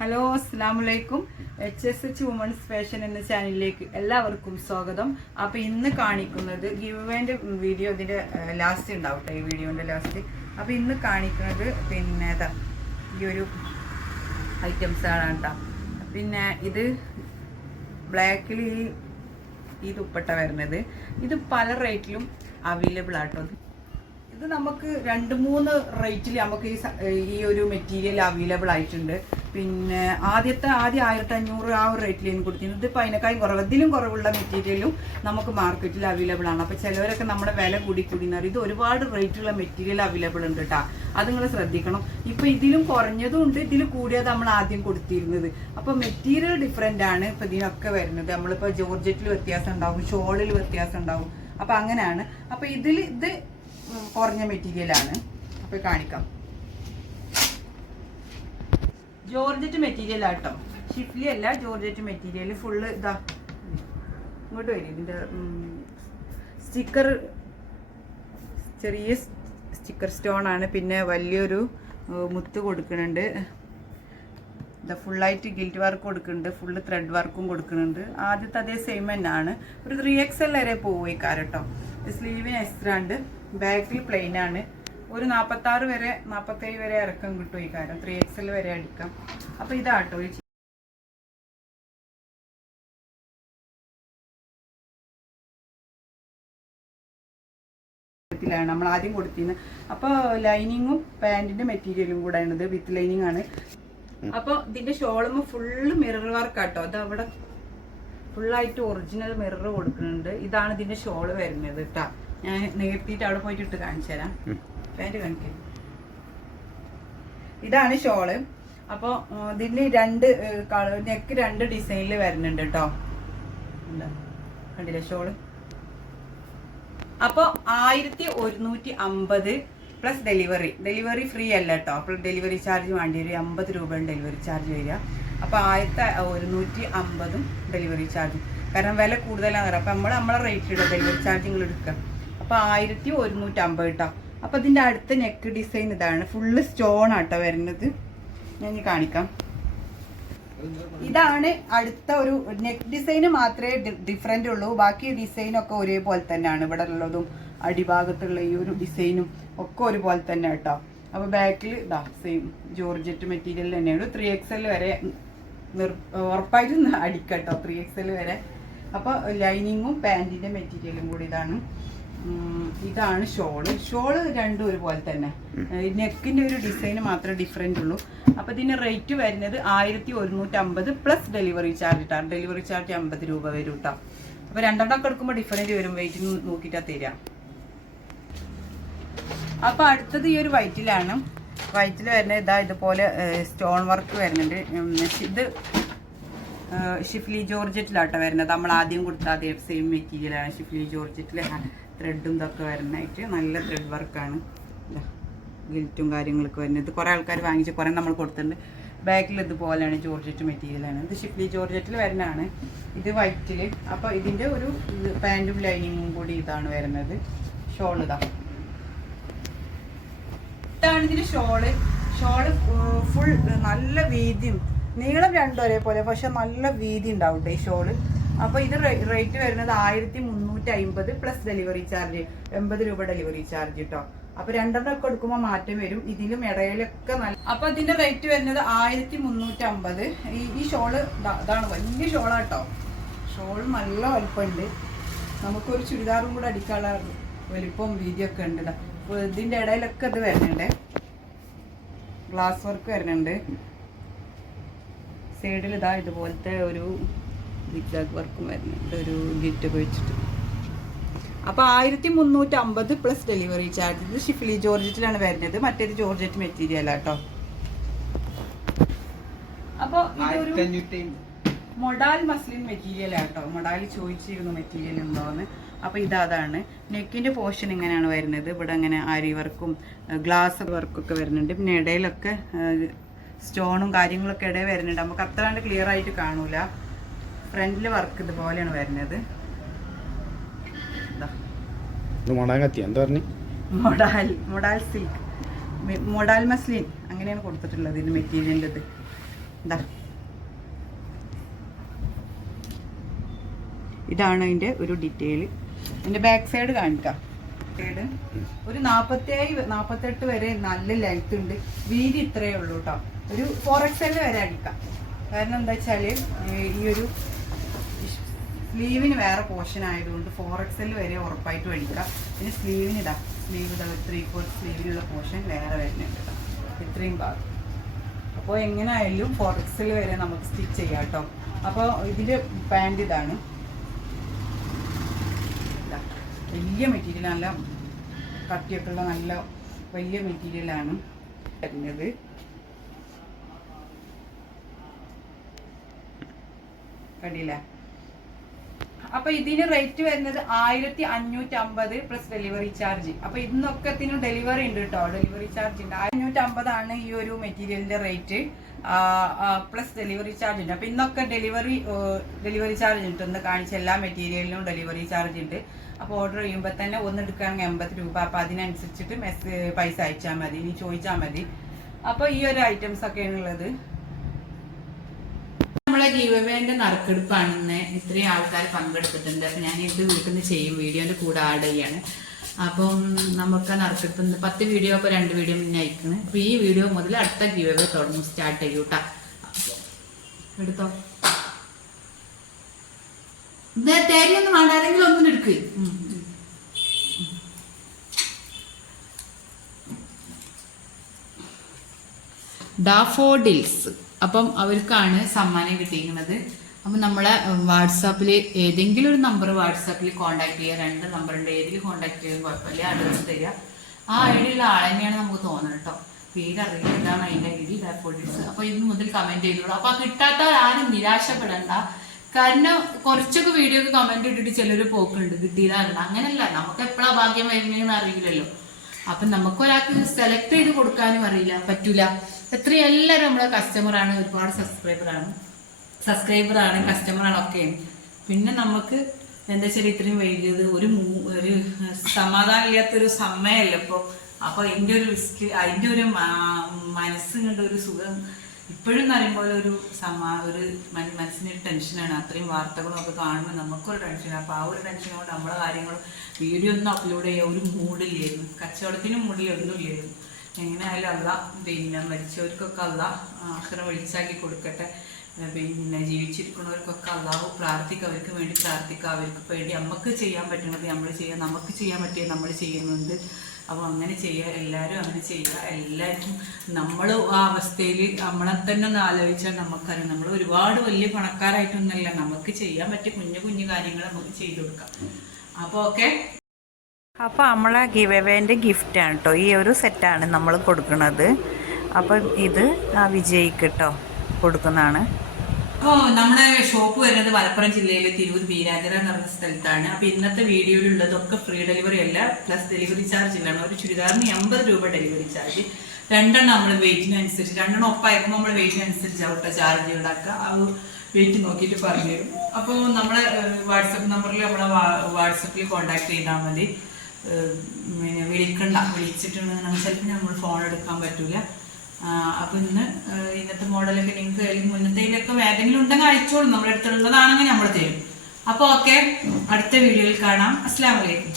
Hello, അസ്സലാമലൈക്കും. HSH women's fashion എന്ന ചാനലിലേക്ക് എല്ലാവർക്കും സ്വാഗതം. അപ്പോൾ ഇന്ന് കാണിക്കുന്നത് ഗിവ് വീഡിയോ, ഇതിൻ്റെ ലാസ്റ്റ് ഉണ്ടാവട്ടെ, ഈ വീഡിയോൻ്റെ ലാസ്റ്റ്. അപ്പോൾ ഇന്ന് കാണിക്കുന്നത് പിന്നെ ഈ ഒരു ഐറ്റംസാണ് കേട്ടോ. പിന്നെ ഇത് ബ്ലാക്കിൽ ഈ ദുപ്പട്ട വരുന്നത്, ഇത് പല റേറ്റിലും അവൈലബിൾ ആട്ടോ. ഇത് നമുക്ക് 2-3 റേറ്റിൽ നമുക്ക് ഈ ഒരു മെറ്റീരിയൽ അവൈലബിൾ ആയിട്ടുണ്ട്. പിന്നെ ആദ്യം 1500 ആ ഒരു റേറ്റിൽ എനിക്ക് കൊടുത്തിരുന്നത്. ഇതിപ്പോൾ അതിനേക്കാളും കുറവ്, ഇതിലും കുറവുള്ള മെറ്റീരിയലും നമുക്ക് മാർക്കറ്റിൽ അവൈലബിൾ ആണ്. അപ്പോൾ ചിലവരൊക്കെ നമ്മുടെ വില കൂടി ഇത് ഒരുപാട് റേറ്റുള്ള മെറ്റീരിയൽ അവൈലബിൾ ഉണ്ട് കേട്ടോ. അത് നിങ്ങൾ ശ്രദ്ധിക്കണം. ഇപ്പോൾ ഇതിലും കുറഞ്ഞതും ഉണ്ട്, ഇതിൽ കൂടിയത് നമ്മൾ ആദ്യം കൊടുത്തിരുന്നത്. അപ്പോൾ മെറ്റീരിയൽ ഡിഫറെൻ്റ് ആണ് ഇപ്പോൾ ഇതിനൊക്കെ വരുന്നത്. നമ്മളിപ്പോൾ ജോർജറ്റിൽ വ്യത്യാസം ഉണ്ടാവും, ഷോളിൽ വ്യത്യാസം ഉണ്ടാവും. അപ്പോൾ അങ്ങനെയാണ്. അപ്പോൾ ഇത് കുറഞ്ഞ മെറ്റീരിയലാണ്. അപ്പോൾ കാണിക്കാം. ജോർജറ്റ് മെറ്റീരിയൽ ആട്ടോ, ഷിഫ്ലി അല്ല, ജോർജറ്റ് മെറ്റീരിയൽ ഫുള്ള്. ഇതാ ഇങ്ങോട്ട് വരും. ഇതിൻ്റെ സ്റ്റിക്കർ, ചെറിയ സ്റ്റിക്കർ സ്റ്റോൺ ആണ്. പിന്നെ വലിയൊരു മുത്ത് കൊടുക്കുന്നുണ്ട്. ഇതാ ഫുള്ളായിട്ട് ഗിൽറ്റ് വർക്ക് കൊടുക്കുന്നുണ്ട്, ഫുള്ള് ത്രെഡ് വർക്കും കൊടുക്കുന്നുണ്ട്. ആദ്യത്തെ അതേ സെയിം തന്നെയാണ്. ഒരു 3XL വരെ പോയി കാരട്ടോ. സ്ലീവിന് എക്സ്ട്രാ ഉണ്ട്, ബാക്കിൽ പ്ലെയിൻ ആണ്. ഒരു 46 വരെ 47 വരെ ഇറക്കം കിട്ടും ഈ കാര്യം. 3XL വരെ എടുക്കാം. അപ്പോൾ ഇതാട്ടോ ാണ് നമ്മൾ ആദ്യം കൊടുത്തിരുന്നത്. അപ്പോൾ ലൈനിങ്ങും പാൻറ്റിന്റെ മെറ്റീരിയലും കൂടെ ആണത്, വിത്ത് ലൈനിങ് ആണ്. അപ്പോൾ ഇതിന്റെ ഷോളും ഫുള്ള് മിറർ വർക്ക് ആട്ടോ. അത് അവിടെ ഫുള്ളായിട്ട് ഒറിജിനൽ മിറർ കൊടുക്കുന്നുണ്ട്. ഇതാണ് ഇതിന്റെ ഷോള് വരുന്നത് കേട്ടോ. ഞാൻ നേർത്തിയിട്ട് അവിടെ പോയിട്ട് ഇട്ട് കാണിച്ചു തരാം. പാൻറ് കാണിക്കാം. ഇതാണ് ഷോള്. അപ്പോൾ ഇതിന് നെക്ക് 2 ഡിസൈനിൽ വരുന്നുണ്ട് കേട്ടോ. എന്താ കണ്ടില്ലേ ഷോള്? അപ്പോൾ 1150 പ്ലസ് ഡെലിവറി ഫ്രീ അല്ല കേട്ടോ. അപ്പോൾ ഡെലിവറി ചാർജ് വേണ്ടി വരും. 50 രൂപയാണ് ഡെലിവറി ചാർജ് വരിക. അപ്പോൾ 1150 ഡെലിവറി ചാർജ്. കാരണം വില കൂടുതലാണ്. അപ്പം നമ്മളെ റേറ്റ് ഇടുക, ഡെലിവറി ചാർജ് നിങ്ങൾ എടുക്കുക. അപ്പോൾ 1150 കേട്ടോ. അപ്പോൾ ഇതിൻ്റെ അടുത്ത നെക്ക് ഡിസൈൻ ഇതാണ്. ഫുള്ള് സ്റ്റോൺ ആട്ടോ വരുന്നത്. ഞാൻ കാണിക്കാം. ഇതാണ് അടുത്ത ഒരു നെക്ക് ഡിസൈന് മാത്രമേ ഡിഫറെൻ്റ് ഉള്ളൂ. ബാക്കി ഡിസൈനൊക്കെ ഒരേപോലെ തന്നെയാണ്. ഇവിടെ ഉള്ളതും അടിഭാഗത്തുള്ള ഈ ഒരു ഡിസൈനും ഒക്കെ ഒരുപോലെ തന്നെ കേട്ടോ. അപ്പോൾ ബാക്കിൽ ഇതാ സെയിം ജോർജറ്റ് മെറ്റീരിയൽ തന്നെയാണ്. 3XL വരെ ഉറപ്പായിട്ടും അടിക്കട്ടോ, 3XL വരെ. അപ്പോൾ ലൈനിങ്ങും പാൻറ്റിൻ്റെ മെറ്റീരിയലും കൂടി ഇതാണ് ഷോള് രണ്ടും ഒരുപോലെ തന്നെ. നെക്കിൻ്റെ ഒരു ഡിസൈൻ മാത്രമേ ഡിഫറെൻ്റ് ഉള്ളൂ. അപ്പോൾ ഇതിന് റേറ്റ് വരുന്നത് 1150 പ്ലസ് ഡെലിവറി ചാർജ് ഇട്ടാണ്. ഡെലിവറി ചാർജ് 50 രൂപ വരും കേട്ടോ. അപ്പോൾ രണ്ടെണ്ണമൊക്കെ എടുക്കുമ്പോൾ ഡിഫറൻറ്റ് വരും, വെയിറ്റ് നോക്കിയിട്ടാണ് തരിക. അപ്പോൾ അടുത്തത് ഈ ഒരു വൈറ്റിലാണ്. വൈറ്റിൽ വരുന്നത് ഇതുപോലെ സ്റ്റോൺ വർക്ക് വരുന്നുണ്ട്. ഇത് ഷിഫ്ലി ജോർജറ്റിലാട്ടോ വരുന്നത്. നമ്മൾ ആദ്യം കൊടുത്ത അതേ സെയിം മെറ്റീരിയലാണ്. ഷിഫ്ലി ജോർജറ്റിൽ ത്രെഡും ഇതൊക്കെ വരുന്നതായിട്ട് നല്ല ത്രെഡ് വർക്കാണ്. ഗിൽറ്റും കാര്യങ്ങളൊക്കെ വരുന്നത്. കുറേ ആൾക്കാർ വാങ്ങിച്ച് കുറേ നമ്മൾ കൊടുത്തിട്ടുണ്ട്. ബാക്കിൽ ഇതുപോലെയാണ് ജോർജറ്റ് മെറ്റീരിയലാണ്. ഇത് ഷിഫ്ലി ജോർജറ്റിൽ വരുന്നതാണ്. ഇത് വൈറ്റിൽ. അപ്പോൾ ഇതിൻ്റെ ഒരു പാൻറ്റും ലൈനിങ്ങും കൂടി ഇതാണ് വരുന്നത്. ഷോൾ ഇതാണ് ഇതിൻ്റെ ഷോള് ഫുൾ നല്ല വീതിയും നീളം രണ്ടും ഒരേപോലെ, പക്ഷെ നല്ല വീതി ഉണ്ടാവും ഈ ഷോള്. അപ്പോൾ ഇത് റേറ്റ് വരുന്നത് 1350 പ്ലസ് ഡെലിവറി ചാർജ്, 80 രൂപ ഡെലിവറി ചാർജ് കേട്ടോ. അപ്പോൾ രണ്ടെണ്ണമൊക്കെ എടുക്കുമ്പോൾ മാറ്റം വരും. ഇതിലും ഇടയിലൊക്കെ നല്ല. അപ്പോൾ ഇതിന്റെ റേറ്റ് വരുന്നത് 1350. ഈ ഷോള് ഇതാണ് വലിയ ഷോളാട്ടോ. ഷോള് നല്ല വലുപ്പമുണ്ട്. നമുക്കൊരു ചുരിദാറും കൂടെ അടിക്കാനുള്ള വലിപ്പവും വീതിയൊക്കെ ഉണ്ട്. അപ്പോൾ ഇതിന്റെ ഇടയിലൊക്കെ ഇത് വരുന്നുണ്ട്. ഗ്ലാസ് വർക്ക് വരുന്നുണ്ട്. സൈഡിൽ ഇതുപോലത്തെ ഒരു സിഗ്സാഗ് വർക്കും വരുന്നുണ്ട്, ഒരു ഗിറ്റ് ഒക്കെ വെച്ചിട്ട്. അപ്പോൾ 1350 പ്ലസ് ഡെലിവറി ചാർജ്. ഇത് ഷിഫ്ലി ജോർജറ്റിലാണ് വരുന്നത്. മറ്റേത് ജോർജറ്റ് മെറ്റീരിയൽ ആട്ടോ. അപ്പോൾ ഇതൊരു മൊഡാൽ മസ്ലിൻ മെറ്റീരിയൽ ആട്ടോ. മൊഡാൽ ചോദിച്ചിരുന്നു മെറ്റീരിയൽ ഉണ്ടോയെന്ന്. അപ്പോൾ ഇതാണ് നെക്കിൻ്റെ പോർഷൻ ഇങ്ങനെയാണ് വരുന്നത്. ഇവിടെ അങ്ങനെ ആരി വർക്കും ഗ്ലാസ് വർക്കൊക്കെ വരുന്നുണ്ട്. പിന്നെ ഇടയിലൊക്കെ സ്റ്റോണും കാര്യങ്ങളൊക്കെ ഇടയിൽ വരുന്നുണ്ട്. നമുക്ക് അത്ര ക്ലിയർ ആയിട്ട് കാണൂല. ഫ്രണ്ടിൽ വർക്ക് ഇതുപോലെയാണ് വരുന്നത്. മൊഡാൽ സിൽക്ക്, മൊഡാൽ മസ്ലിൻ അങ്ങനെയാണ് കൊടുത്തിട്ടുള്ളത്. ഇത് മെറ്റീരിയലിൻ്റെ ഇതാ ഇതാണ് അതിൻ്റെ ഒരു ഡീറ്റെയിൽ. ഇതിൻ്റെ ബാക്ക് സൈഡ് കാണിക്കാം. ഒരു 47-48 വരെ നല്ല ലെങ്ത് ഉണ്ട്. വീതി ഇത്രയേ ഉള്ളൂ കേട്ടോ. ഒരു 4XL വരെ അടിക്കാം. കാരണം എന്താ വെച്ചാൽ ഈ ഒരു സ്ലീവിന് വേറെ പോർഷൻ ആയതുകൊണ്ട് 4XL വരെ ഉറപ്പായിട്ടും അടിക്കാം. പിന്നെ സ്ലീവ് ഇതാ 3/4 സ്ലീവിനുള്ള പോർഷൻ വേറെ വരുന്നുണ്ട് കേട്ടോ, ഇത്രയും ഭാഗം. അപ്പോൾ എങ്ങനെയായാലും 4XL വരെ നമുക്ക് സ്റ്റിച്ച് ചെയ്യാം കേട്ടോ. അപ്പോൾ ഇതിൻ്റെ പാൻറ് ഇതാണ്. വലിയ മെറ്റീരിയൽ, നല്ല കട്ടിയൊക്കെ ഉള്ള നല്ല വലിയ മെറ്റീരിയലാണ് വരുന്നത്. കണ്ടില്ല? അപ്പൊ ഇതിന് റേറ്റ് വരുന്നത് 1550 പ്ലസ് ഡെലിവറി ചാർജ്. അപ്പൊ ഇന്നൊക്കത്തിനും ഡെലിവറി ഉണ്ട് കേട്ടോ, ഡെലിവറി ചാർജ് ഉണ്ട്. 550 ഈ ഒരു മെറ്റീരിയലിന്റെ റേറ്റ്, പ്ലസ് ഡെലിവറി ചാർജ് ഉണ്ട്. അപ്പൊ ഇന്നൊക്കെ ഡെലിവറി ചാർജ് ഉണ്ട്. ഇന്ന് കാണിച്ച എല്ലാ മെറ്റീരിയലിനും ഡെലിവറി ചാർജ് ഉണ്ട്. അപ്പോൾ ഓർഡർ ചെയ്യുമ്പോൾ തന്നെ ഒന്ന് എടുക്കുകയാണെങ്കിൽ 80 രൂപ. അപ്പോൾ അതിനനുസരിച്ചിട്ട് പൈസ അയച്ചാൽ മതി, ഇനി ചോദിച്ചാൽ മതി. അപ്പോൾ ഈ ഒരു ഐറ്റംസ് ഒക്കെയാണ് ഉള്ളത്. നമ്മളെ ഗീവവേന്റെ നറുക്കെടുപ്പാണ് ഇന്ന്. ഇത്രയും ആൾക്കാർ പങ്കെടുത്തിട്ടുണ്ട്. അപ്പം ഞാൻ ഇത് വീട്ടിൽ നിന്ന് ചെയ്യും, വീഡിയോന്റെ കൂടെ ആഡ് ചെയ്യാണ്. അപ്പം നമുക്ക് നറുക്കെടുപ്പ് 10 വീഡിയോ അപ്പോൾ 2 വീഡിയോ മുന്നേ അയക്കുന്നത്. അപ്പോൾ ഈ വീഡിയോ മുതൽ അടുത്ത ഗീവവേ തുടങ്ങും, സ്റ്റാർട്ട് ചെയ്യൂട്ടാ. എടുത്തോ, തേരിയൊന്നും വേണ്ട, ആരെങ്കിലും ഒന്നും എടുക്ക്. ഡാഫോഡിൽസ്. അപ്പം അവർക്കാണ് സമ്മാനം കിട്ടിയിരിക്കുന്നത്. അപ്പം നമ്മളെ വാട്സാപ്പിൽ ഏതെങ്കിലും ഒരു നമ്പർ വാട്സാപ്പിൽ കോൺടാക്ട് ചെയ്യുക. 2 നമ്പറുണ്ട്, ഏതിൽ കോൺടാക്ട് ചെയ്യാൻ കുഴപ്പമില്ല. അഡ്രസ് തരിക. ആ ഐഡിയുള്ള ആൾ തന്നെയാണ് നമുക്ക് തോന്നുന്നത് കേട്ടോ. പേരറിയില്ല, ഇതാണ് അതിൻ്റെ ഐഡി, ഡാഫോഡിൽസ്. അപ്പോൾ ഇത് മുതൽ കമൻറ്റ് ചെയ്തോളൂ. അപ്പോൾ കിട്ടാത്തവരാരും നിരാശപ്പെടണ്ട. കാരണം കുറച്ചൊക്കെ വീഡിയോക്ക് കമന്റ് ഇട്ടിട്ട് ചിലർ പോക്കുണ്ട്, കിട്ടിയതാറുണ്ട്. അങ്ങനെയല്ല, നമുക്ക് എപ്പോഴാ ഭാഗ്യം വരുന്നതെന്ന് അറിയില്ലല്ലോ. അപ്പം നമുക്കൊരാൾക്ക് സെലക്ട് ചെയ്ത് കൊടുക്കാനും അറിയില്ല, പറ്റൂല. എത്രയും എല്ലാവരും നമ്മളെ കസ്റ്റമറാണ്, ഒരുപാട് സബ്സ്ക്രൈബറാണ്, കസ്റ്റമറാണ് ഒക്കെയാണ്. പിന്നെ നമുക്ക് എന്താ വെച്ചാൽ ഇത്രയും വൈകിയത് ഒരു സമാധാനം ഇല്ലാത്തൊരു സമയമല്ല ഇപ്പോൾ. അപ്പോൾ അതിൻ്റെ ഒരു റിസ്ക്, അതിൻ്റെ ഒരു മനസ്സും കണ്ട ഒരു സുഖം ഇപ്പോഴും എന്ന് പറയുമ്പോൾ ഒരു മനസ്സിനൊരു ടെൻഷനാണ്. അത്രയും വാർത്തകളൊക്കെ കാണുമ്പോൾ നമുക്കൊരു ടെൻഷനാണ്. അപ്പോൾ ആ ഒരു ടെൻഷൻ കൊണ്ട് നമ്മളെ കാര്യങ്ങളും വീഡിയോ ഒന്നും അപ്ലോഡ് ചെയ്യാൻ ഒരു മൂഡില്ലായിരുന്നു, കച്ചവടത്തിനും മൂഡിൽ ഒന്നുമില്ലായിരുന്നു. എങ്ങനെയായാലും അല്ല, പിന്നെ മരിച്ചവർക്കൊക്കെ അല്ല ആഖിറ വെളിച്ചാക്കി കൊടുക്കട്ടെ. പിന്നെ ജീവിച്ചിരിക്കുന്നവർക്കൊക്കെ അല്ലാഹു പ്രാർത്ഥിക്കുക, അവർക്ക് വേണ്ടി പ്രാർത്ഥിക്കുക. അവർക്ക് വേണ്ടി നമുക്ക് ചെയ്യാൻ പറ്റുന്നത് നമ്മൾ ചെയ്യുക, നമുക്ക് ചെയ്യാൻ പറ്റിയത് നമ്മൾ ചെയ്യുന്നുണ്ട്. അപ്പോൾ അങ്ങനെ ചെയ്യുക, എല്ലാവരും അങ്ങനെ ചെയ്യുക. എല്ലാവർക്കും നമ്മൾ ആ അവസ്ഥയിൽ നമ്മളെ തന്നെ ഒന്ന് ആലോചിച്ചാൽ നമുക്കറിയാം, നമ്മൾ ഒരുപാട് വലിയ പണക്കാരായിട്ടൊന്നുമല്ല, നമുക്ക് ചെയ്യാൻ പറ്റിയ കുഞ്ഞു കുഞ്ഞു കാര്യങ്ങൾ നമുക്ക് ചെയ്തു കൊടുക്കാം. അപ്പോൾ ഓക്കെ. അപ്പോൾ നമ്മളെ ഗിവവേൻ്റെ ഗിഫ്റ്റാണ് കേട്ടോ, ഈ ഒരു സെറ്റാണ് നമ്മൾ കൊടുക്കുന്നത്. അപ്പം ഇത് വിജയിക്ക് കേട്ടോ കൊടുക്കുന്നതാണ്. അപ്പോൾ നമ്മുടെ ഷോപ്പ് വരുന്നത് മലപ്പുറം ജില്ലയിലെ തിരൂർ ബീരാജര എന്ന് പറഞ്ഞ സ്ഥലത്താണ്. അപ്പോൾ ഇന്നത്തെ വീഡിയോയിലുള്ളതൊക്കെ ഫ്രീ ഡെലിവറി അല്ല, പ്ലസ് ഡെലിവറി ചാർജ് ഇല്ലാണ്. ഒരു ചുരിദാറിന് 80 രൂപ ഡെലിവറി ചാർജ്. 2 നമ്മൾ വെയിറ്റിനനുസരിച്ച്, 2 ഒപ്പായപ്പോൾ നമ്മൾ വെയിറ്റിനനുസരിച്ച് അവിടെ ചാർജ് ഈടാക്കുക. ആ വെയിറ്റ് നോക്കിയിട്ട് പറഞ്ഞു തരും. അപ്പോൾ നമ്മളെ വാട്സപ്പ് നമ്പറിൽ നമ്മളെ വാട്സപ്പിൽ കോൺടാക്ട് ചെയ്താൽ മതി. പിന്നെ വിളിച്ചിട്ടുണ്ടെങ്കിൽ ചിലപ്പോൾ നമ്മൾ ഫോൺ എടുക്കാൻ പറ്റൂല. അപ്പോൾ ഇന്നത്തെ മോഡലൊക്കെ നിങ്ങൾക്ക് മുന്നത്തേലൊക്കെ ഏതെങ്കിലും ഉണ്ടെങ്കിൽ അയച്ചോളൂ, നമ്മുടെ അടുത്തുള്ളതാണെങ്കിൽ നമ്മൾ തരും. അപ്പോൾ ഓക്കെ, അടുത്ത വീഡിയോയിൽ കാണാം. അസ്സലാമു അലൈക്കും.